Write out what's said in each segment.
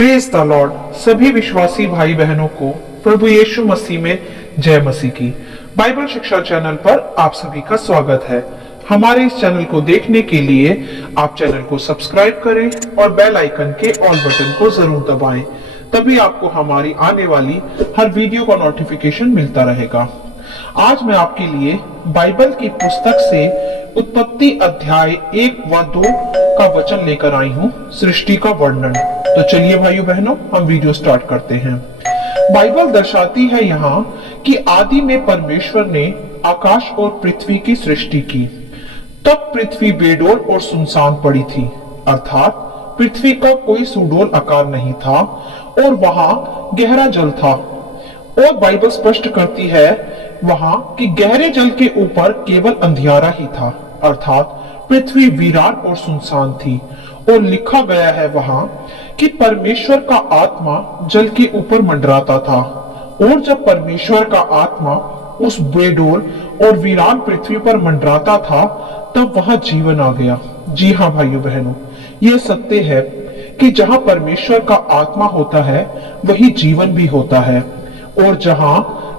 Praise the Lord. सभी विश्वासी भाई बहनों को प्रभु यीशु मसीह में जय मसीह की। बाइबल शिक्षा चैनल पर आप सभी का स्वागत है। हमारे इस चैनल को देखने के लिए आप चैनल को सब्सक्राइब करें और बेल आइकन के ऑल बटन को जरूर दबाएं, तभी आपको हमारी आने वाली हर वीडियो का नोटिफिकेशन मिलता रहेगा। आज मैं आपके लिए बाइबल की पुस्तक से उत्पत्ति अध्याय 1 व 2 का वचन लेकर आई हूँ, सृष्टि का वर्णन। तो चलिए भाइयों बहनों, हम वीडियो स्टार्ट करते हैं। बाइबल दर्शाती है यहाँ कि आदि में परमेश्वर ने आकाश और पृथ्वी की सृष्टि की। तब पृथ्वी बेडौल और सुनसान पड़ी थी, अर्थात पृथ्वी का कोई सुडौल आकार नहीं था और वहां गहरा जल था। और बाइबल स्पष्ट करती है वहां कि गहरे जल के ऊपर केवल अंधियारा ही था, अर्थात पृथ्वी वीरान और सुनसान थी। और लिखा गया है वहां कि परमेश्वर का आत्मा जल के ऊपर मंडराता था। और जब परमेश्वर का आत्मा उस बेडौल और वीरान पृथ्वी पर मंडराता था, तब वहां जीवन आ गया। जी हाँ भाइयों बहनों, यह सत्य है कि जहां परमेश्वर का आत्मा होता है वही जीवन भी होता है। और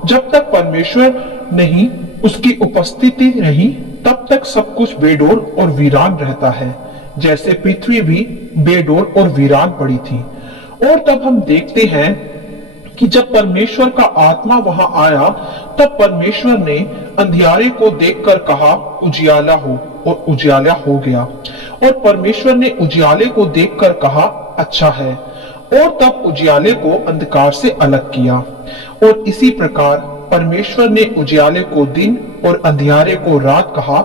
जब तक परमेश्वर नहीं, उसकी उपस्थिति नहीं, तब तक सब कुछ बेडौल और वीरान रहता है, जैसे पृथ्वी भी बेडौल और वीरान पड़ी थी। और तब हम देखते हैं कि जब परमेश्वर का आत्मा वहां आया, तब परमेश्वर ने अंधियारे को देखकर कहा उजियाला हो, और उजियाला हो गया। और परमेश्वर ने उजियाले को देखकर कहा अच्छा है, और तब उजियाले को अंधकार से अलग किया। और इसी प्रकार परमेश्वर ने उजियाले को दिन और अंधियारे को रात कहा,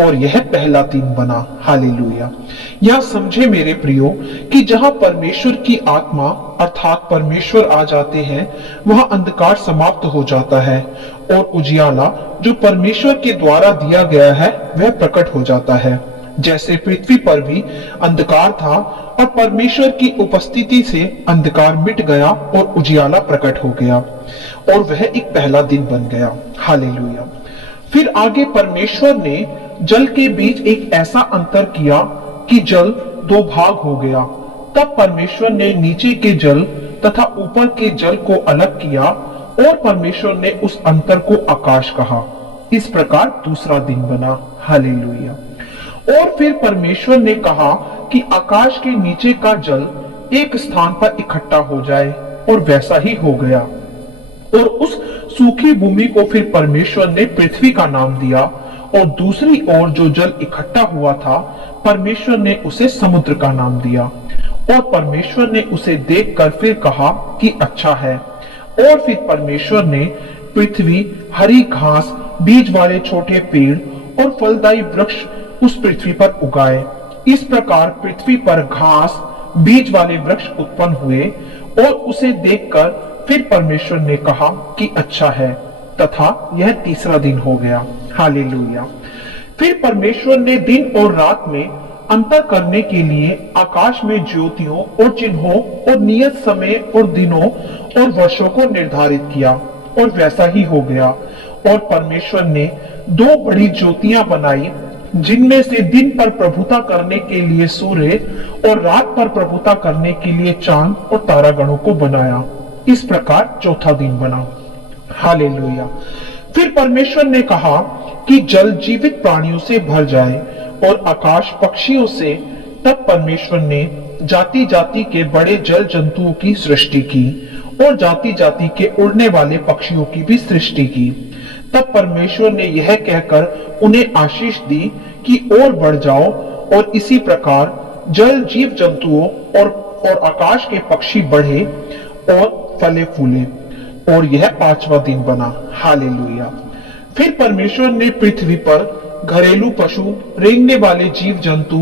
और यह पहला दिन बना। हालेलुया। यह समझे मेरे प्रियो कि जहां परमेश्वर की आत्मा अर्थात परमेश्वर आ जाते हैं, वहां अंधकार समाप्त हो जाता है और उजियाला जो परमेश्वर के द्वारा दिया गया है वह प्रकट हो जाता है। जैसे पृथ्वी पर भी अंधकार था और परमेश्वर की उपस्थिति से अंधकार मिट गया और उजियाला प्रकट हो गया, और वह एक पहला दिन बन गया। हालेलुया। फिर आगे परमेश्वर ने जल के बीच एक ऐसा अंतर किया कि जल दो भाग हो गया। तब परमेश्वर ने नीचे के जल तथा ऊपर के जल को अलग किया, और परमेश्वर ने उस अंतर को आकाश कहा। इस प्रकार दूसरा दिन बना। हालेलुया। और फिर परमेश्वर ने कहा कि आकाश के नीचे का जल एक स्थान पर इकट्ठा हो जाए, और वैसा ही हो गया। और उस सूखी भूमि को फिर परमेश्वर ने पृथ्वी का नाम दिया, और दूसरी ओर जो जल इकट्ठा हुआ था परमेश्वर ने उसे समुद्र का नाम दिया। और परमेश्वर ने उसे देखकर फिर कहा कि अच्छा है। और फिर परमेश्वर ने पृथ्वी, हरी घास, बीज वाले छोटे पेड़ और फलदायी वृक्ष उस पृथ्वी पर उगाए। इस प्रकार पृथ्वी पर घास, बीज वाले वृक्ष उत्पन्न हुए। और उसे देखकर फिर परमेश्वर ने कहा कि अच्छा है, तथा यह तीसरा दिन हो गया। हालेलुया। फिर परमेश्वर ने दिन और रात में अंतर करने के लिए आकाश में ज्योतियों और चिन्हों और नियत समय और दिनों और वर्षों को निर्धारित किया, और वैसा ही हो गया। और परमेश्वर ने दो बड़ी ज्योतियां बनाई, जिनमें से दिन पर प्रभुता करने के लिए सूर्य और रात पर प्रभुता करने के लिए चांद और तारागणों को बनाया। इस प्रकार चौथा दिन बना। हालेलुया। फिर परमेश्वर ने कहा कि जल जीवित प्राणियों से भर जाए और आकाश पक्षियों से। तब परमेश्वर ने जाति जाति के बड़े जल जंतुओं की सृष्टि की, और जाति जाति के उड़ने वाले पक्षियों की भी सृष्टि की। तब परमेश्वर ने यह कहकर उन्हें आशीष दी कि और बढ़ जाओ, और इसी प्रकार जल जीव जंतुओं और आकाश के पक्षी बढ़े और फले फूले। और यह पांचवा दिन बना। हालेलुया। फिर परमेश्वर ने पृथ्वी पर घरेलू पशु, रेंगने वाले जीव जंतु,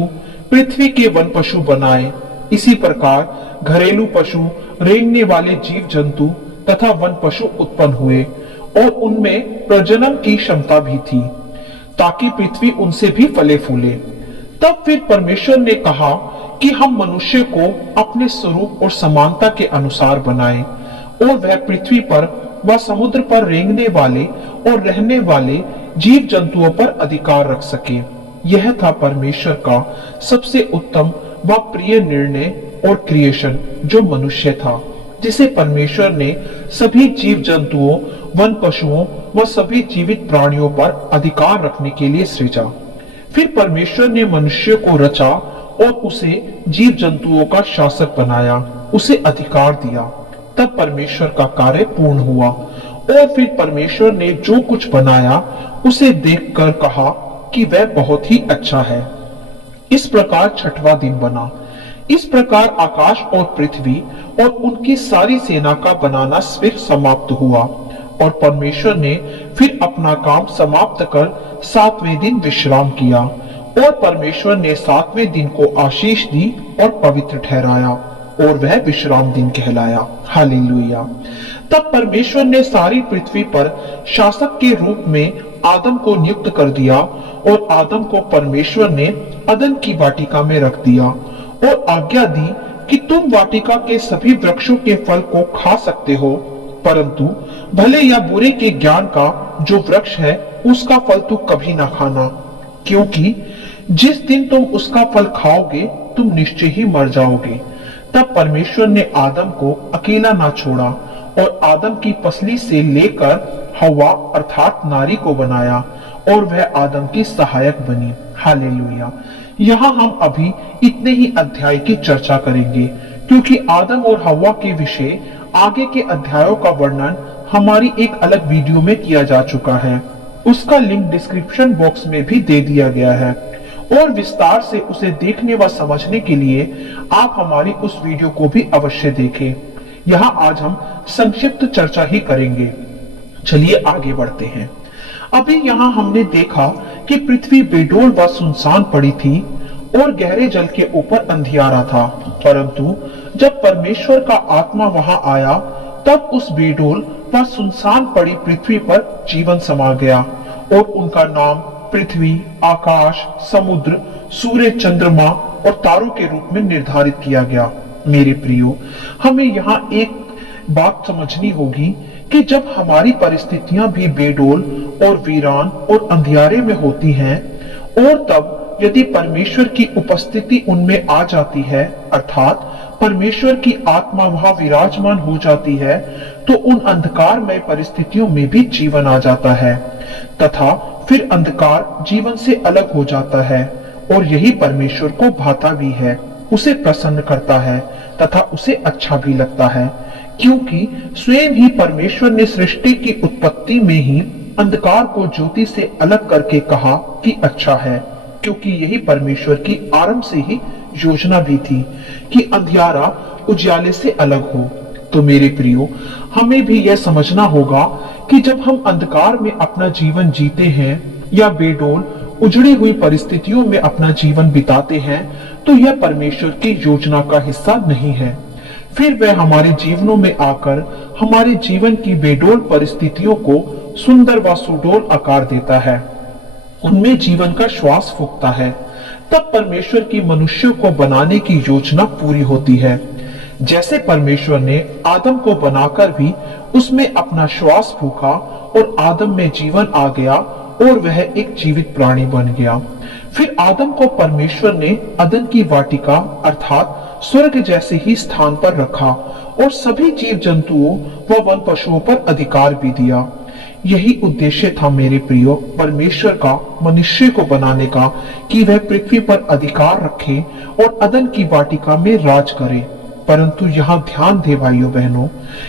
पृथ्वी के वन पशु बनाए। इसी प्रकार घरेलू पशु, रेंगने वाले जीव जंतु तथा वन पशु उत्पन्न हुए, और उनमें प्रजनन की क्षमता भी थी, ताकि पृथ्वी उनसे भी फले फूले। तब फिर परमेश्वर ने कहा कि हम मनुष्य को अपने स्वरूप और समानता के अनुसार बनाएं, और वह पृथ्वी पर व समुद्र पर रेंगने वाले और रहने वाले जीव जंतुओं पर अधिकार रख सके। यह था परमेश्वर का सबसे उत्तम व प्रिय निर्णय, और क्रिएशन जो मनुष्य था, जिसे परमेश्वर ने सभी जीव जंतुओं, वन पशुओं व सभी जीवित प्राणियों पर अधिकार रखने के लिए सृजा। फिर परमेश्वर ने मनुष्य को रचा और उसे जीव जंतुओं का शासक बनाया, उसे अधिकार दिया। तब परमेश्वर का कार्य पूर्ण हुआ और फिर परमेश्वर ने जो कुछ बनाया उसे देखकर कहा कि वह बहुत ही अच्छा है। इस प्रकार छठवां दिन बना। इस प्रकार आकाश और पृथ्वी और उनकी सारी सेना का बनाना फिर समाप्त हुआ और परमेश्वर ने फिर अपना काम समाप्त कर सातवें दिन विश्राम किया और परमेश्वर ने सातवें दिन को आशीष दी और पवित्र ठहराया और वह विश्राम दिन कहलाया। हालेलुया। तब परमेश्वर ने सारी पृथ्वी पर शासक के रूप में आदम को नियुक्त कर दिया और आदम को परमेश्वर ने अदन की वाटिका में रख दिया और आज्ञा दी कि तुम वाटिका के सभी वृक्षों के फल को खा सकते हो, परंतु भले या बुरे के ज्ञान का जो वृक्ष है उसका फल तू कभी ना खाना, क्योंकि जिस दिन तुम उसका फल खाओगे तुम निश्चय ही मर जाओगे। तब परमेश्वर ने आदम को अकेला ना छोड़ा और आदम की पसली से लेकर हवा अर्थात नारी को बनाया और वह आदम की सहायक बनी। हालेलुया। यहाँ हम अभी इतने ही अध्याय की चर्चा करेंगे, क्योंकि आदम और हवा के विषय आगे के अध्यायों का वर्णन हमारी एक अलग वीडियो में किया जा चुका है। उसका लिंक डिस्क्रिप्शन बॉक्स में भी दे दिया गया है और विस्तार से उसे देखने व समझने के लिए आप हमारी उस वीडियो को भी अवश्य देखें। यहाँ आज हम संक्षिप्त चर्चा ही करेंगे। चलिए आगे बढ़ते हैं। अभी यहाँ हमने देखा कि पृथ्वी बेडोल व सुनसान पड़ी थी और गहरे जल के ऊपर अंधियारा था, परंतु जब परमेश्वर का आत्मा वहां आया तब उस बेडोल व सुनसान पड़ी पृथ्वी पर जीवन समा गया और उनका नाम पृथ्वी, आकाश, समुद्र, सूर्य, चंद्रमा और तारों के रूप में निर्धारित किया गया। मेरे प्रियो, हमें यहाँ एक बात समझनी होगी कि जब हमारी परिस्थितियां भी बेडोल और वीरान और अंधियारे में होती हैं और तब यदि परमेश्वर की उपस्थिति उनमें आ जाती है, अर्थात परमेश्वर की आत्मा वहां विराजमान हो जाती है, तो उन अंधकारमय परिस्थितियों में भी जीवन आ जाता है तथा फिर अंधकार जीवन से अलग हो जाता है और यही परमेश्वर को भाता भी है, उसे प्रसन्न करता है तथा उसे अच्छा भी लगता है, क्योंकि स्वयं ही परमेश्वर ने सृष्टि की उत्पत्ति में ही अंधकार को ज्योति से अलग करके कहा कि अच्छा है, क्योंकि यही परमेश्वर की आरंभ से ही योजना भी थी कि अंधियारा उजाले से अलग हो। तो मेरे प्रियो, हमें भी यह समझना होगा कि जब हम अंधकार में अपना जीवन जीते हैं या बेडोल उजड़ी हुई परिस्थितियों में अपना जीवन बिताते हैं, तो यह परमेश्वर की योजना का हिस्सा नहीं है। फिर वह हमारे जीवनों में आकर हमारे जीवन की बेडोल परिस्थितियों को सुंदर व सुडोल आकार देता है, उनमें जीवन का श्वास फूंकता है। तब परमेश्वर की मनुष्यों को बनाने की योजना पूरी होती है। जैसे परमेश्वर ने आदम को बनाकर भी उसमें अपना श्वास फूंका और आदम में जीवन आ गया और वह एक जीवित प्राणी बन गया। फिर आदम को परमेश्वर ने अदन की वाटिका अर्थात स्वर्ग जैसे ही स्थान पर रखा और सभी जीव जंतुओं व वन पशुओं पर अधिकार भी दिया। यही उद्देश्य था मेरे प्रियो परमेश्वर का मनुष्य को बनाने का, कि वह पृथ्वी पर अधिकार रखे और अदन की वाटिका में राज करे। परंतु यहाँ ध्यान दे भाइयों बहनों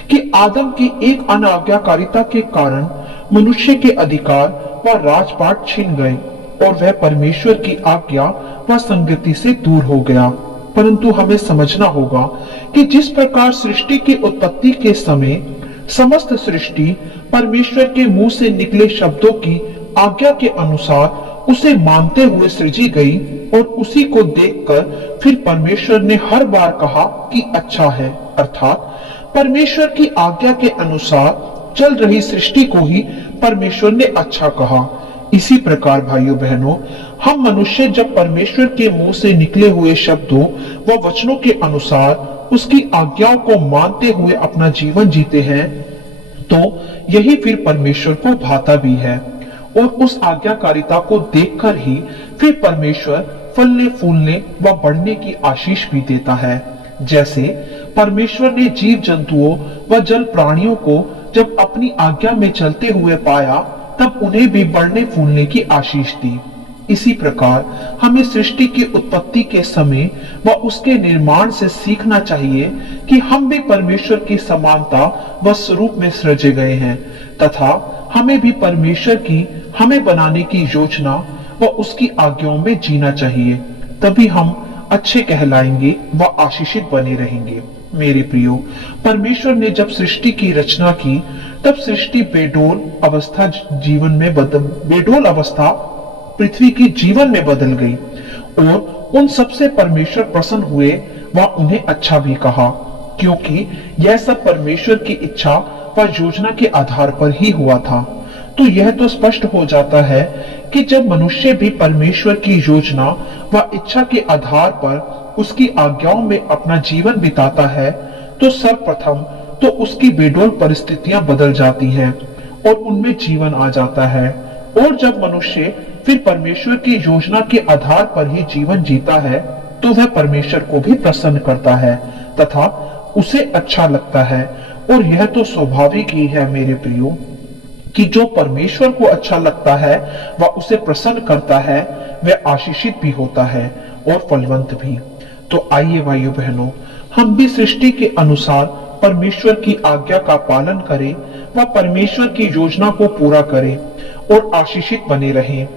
कि आदम की एक अनाज्ञाकारिता के कारण मनुष्य के अधिकार व राजपाट छिन गए और वह परमेश्वर की आज्ञा व संगति से दूर हो गया। परंतु हमें समझना होगा कि जिस प्रकार सृष्टि की उत्पत्ति के समय समस्त सृष्टि परमेश्वर के मुंह से निकले शब्दों की आज्ञा के अनुसार उसे मानते हुए सृजी गई और उसी को देखकर फिर परमेश्वर ने हर बार कहा कि अच्छा है, अर्थात परमेश्वर की आज्ञा के अनुसार चल रही सृष्टि को ही परमेश्वर ने अच्छा कहा। इसी प्रकार भाइयों बहनों, हम मनुष्य जब परमेश्वर के मुंह से निकले हुए शब्दों व वचनों के अनुसार उसकी आज्ञाओं को मानते हुए अपना जीवन जीते हैं, तो यही फिर परमेश्वर को भाता भी है और उस आज्ञाकारिता को देखकर ही फिर परमेश्वर फलने फूलने व बढ़ने की आशीष भी देता है। जैसे परमेश्वर ने जीव जंतुओं व जल प्राणियों को जब अपनी आज्ञा में चलते हुए पाया, तब उन्हें भी बढ़ने फूलने की आशीष दी। इसी प्रकार हमें सृष्टि की उत्पत्ति के समय व उसके निर्माण से सीखना चाहिए कि हम भी परमेश्वर की समानता व स्वरूप में सृजे गए हैं तथा हमें भी परमेश्वर की हमें बनाने की योजना व उसकी आज्ञाओं में जीना चाहिए। तभी हम अच्छे कहलाएंगे व आशीषित बने रहेंगे। मेरे प्रियो, परमेश्वर ने जब सृष्टि की रचना की तब सृष्टि बेडोल अवस्था पृथ्वी की जीवन में बदल गई और उन सबसे परमेश्वर प्रसन्न हुए व उन्हें अच्छा भी कहा, क्योंकि यह सब परमेश्वर की इच्छा व योजना के आधार पर ही हुआ था। तो यह तो स्पष्ट हो जाता है कि जब मनुष्य भी परमेश्वर की योजना व इच्छा के आधार पर उसकी आज्ञाओं में अपना जीवन बिताता है, तो सर्वप्रथम तो उसकी बेडोल परिस्थितियां बदल जाती हैं और उनमें जीवन आ जाता है। और जब मनुष्य फिर परमेश्वर की योजना के आधार पर ही जीवन जीता है, तो वह परमेश्वर को भी प्रसन्न करता है तथा उसे अच्छा लगता है। और यह तो स्वाभाविक ही है मेरे प्रियो कि जो परमेश्वर को अच्छा लगता है व उसे प्रसन्न करता है, वह आशीषित भी होता है और फलवंत भी। तो आइए भाइयों बहनों, हम भी सृष्टि के अनुसार परमेश्वर की आज्ञा का पालन करें व परमेश्वर की योजना को पूरा करें और आशीषित बने रहें।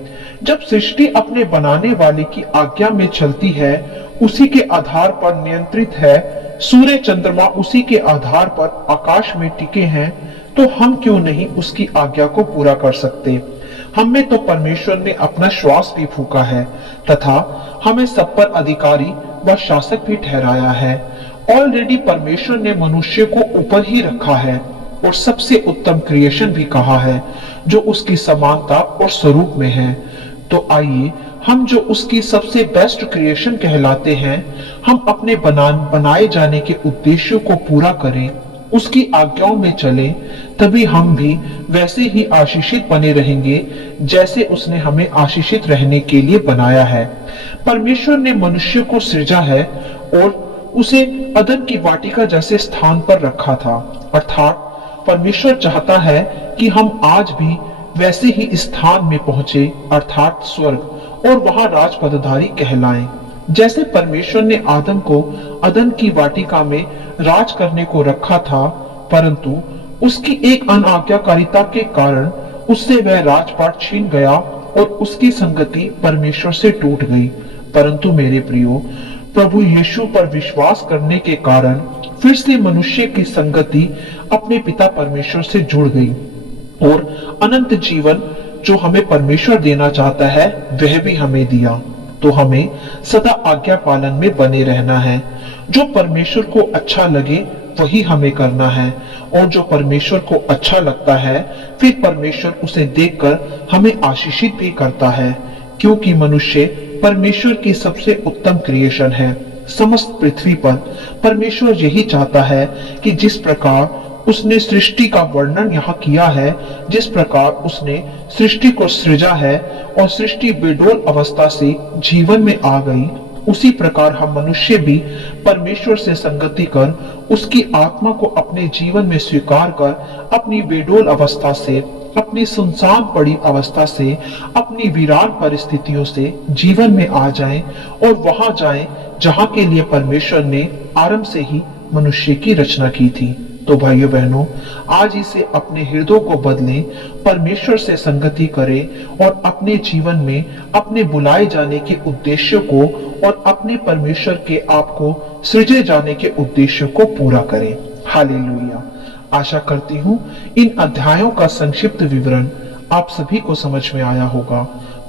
जब सृष्टि अपने बनाने वाले की आज्ञा में चलती है, उसी के आधार पर नियंत्रित है, सूर्य चंद्रमा उसी के आधार पर आकाश में टिके हैं, तो हम क्यों नहीं उसकी आज्ञा को पूरा कर सकते। हम में तो परमेश्वर ने अपना श्वास भी फूका है तथा हमें सब पर अधिकारी व शासक भी ठहराया है। ऑलरेडी परमेश्वर ने मनुष्य को ऊपर ही रखा है और सबसे उत्तम क्रिएशन भी कहा है, जो उसकी समानता और स्वरूप में है। तो आइए हम जो उसकी सबसे बेस्ट क्रिएशन कहलाते हैं, हम अपने बनाए जाने के उद्देश्यों को पूरा करें, उसकी आज्ञाओं में चलें, तभी हम भी वैसे ही आशीषित बने रहेंगे जैसे उसने हमें आशीषित रहने के लिए बनाया है। परमेश्वर ने मनुष्य को सृजा है और उसे अदन की वाटिका जैसे स्थान पर रखा था, अर्थात परमेश्वर चाहता है कि हम आज भी वैसे ही स्थान में पहुंचे, अर्थात स्वर्ग, और वहां राजपदधारी कहलाएं। जैसे परमेश्वर ने आदम को अदन की वाटिका में राज करने को रखा था, परंतु उसकी एक अनाज्ञाकारिता के कारण उससे वह राजपाट छीन गया और उसकी संगति परमेश्वर से टूट गई। परंतु मेरे प्रियो, प्रभु यीशु पर विश्वास करने के कारण फिर से मनुष्य की संगति अपने पिता परमेश्वर से जुड़ गई और अनंत जीवन जो हमें परमेश्वर देना चाहता है, वह भी हमें दिया। तो हमें सदा आज्ञा पालन में बने रहना है। जो परमेश्वर को अच्छा लगे वही हमें करना है, और जो परमेश्वर को अच्छा लगता है, फिर परमेश्वर उसे देखकर हमें आशीषित भी करता है, क्योंकि मनुष्य परमेश्वर की सबसे उत्तम क्रिएशन है। समस्त पृथ्वी पर परमेश्वर यही चाहता है कि जिस प्रकार उसने सृष्टि का वर्णन यहाँ किया है, जिस प्रकार उसने सृष्टि को सृजा है और सृष्टि बेडोल अवस्था से जीवन में आ गई, उसी प्रकार हम मनुष्य भी परमेश्वर से संगति कर उसकी आत्मा को अपने जीवन में स्वीकार कर अपनी बेडोल अवस्था से, अपनी सुनसान पड़ी अवस्था से, अपनी वीरान परिस्थितियों से जीवन में आ जाएं और वहां जाएं जहां के लिए परमेश्वर ने आरंभ से ही मनुष्य की रचना की थी। तो भाइयों बहनों, आज इसे अपने हृदय को बदलें, परमेश्वर से संगति करें और अपने जीवन में अपने बुलाए जाने के उद्देश्यों को और अपने परमेश्वर के आपको सृजे जाने के उद्देश्यों को पूरा करें। हालेलुया। आशा करती हूँ इन अध्यायों का संक्षिप्त विवरण आप सभी को समझ में आया होगा।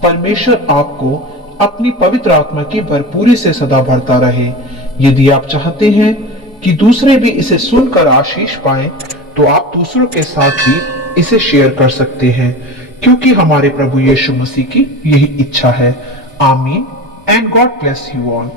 परमेश्वर आपको अपनी पवित्र आत्मा की भरपूरी से सदा भरता रहे। यदि आप चाहते हैं कि दूसरे भी इसे सुनकर आशीष पाएं, तो आप दूसरों के साथ भी इसे शेयर कर सकते हैं, क्योंकि हमारे प्रभु यीशु मसीह की यही इच्छा है। आमीन and God bless you all.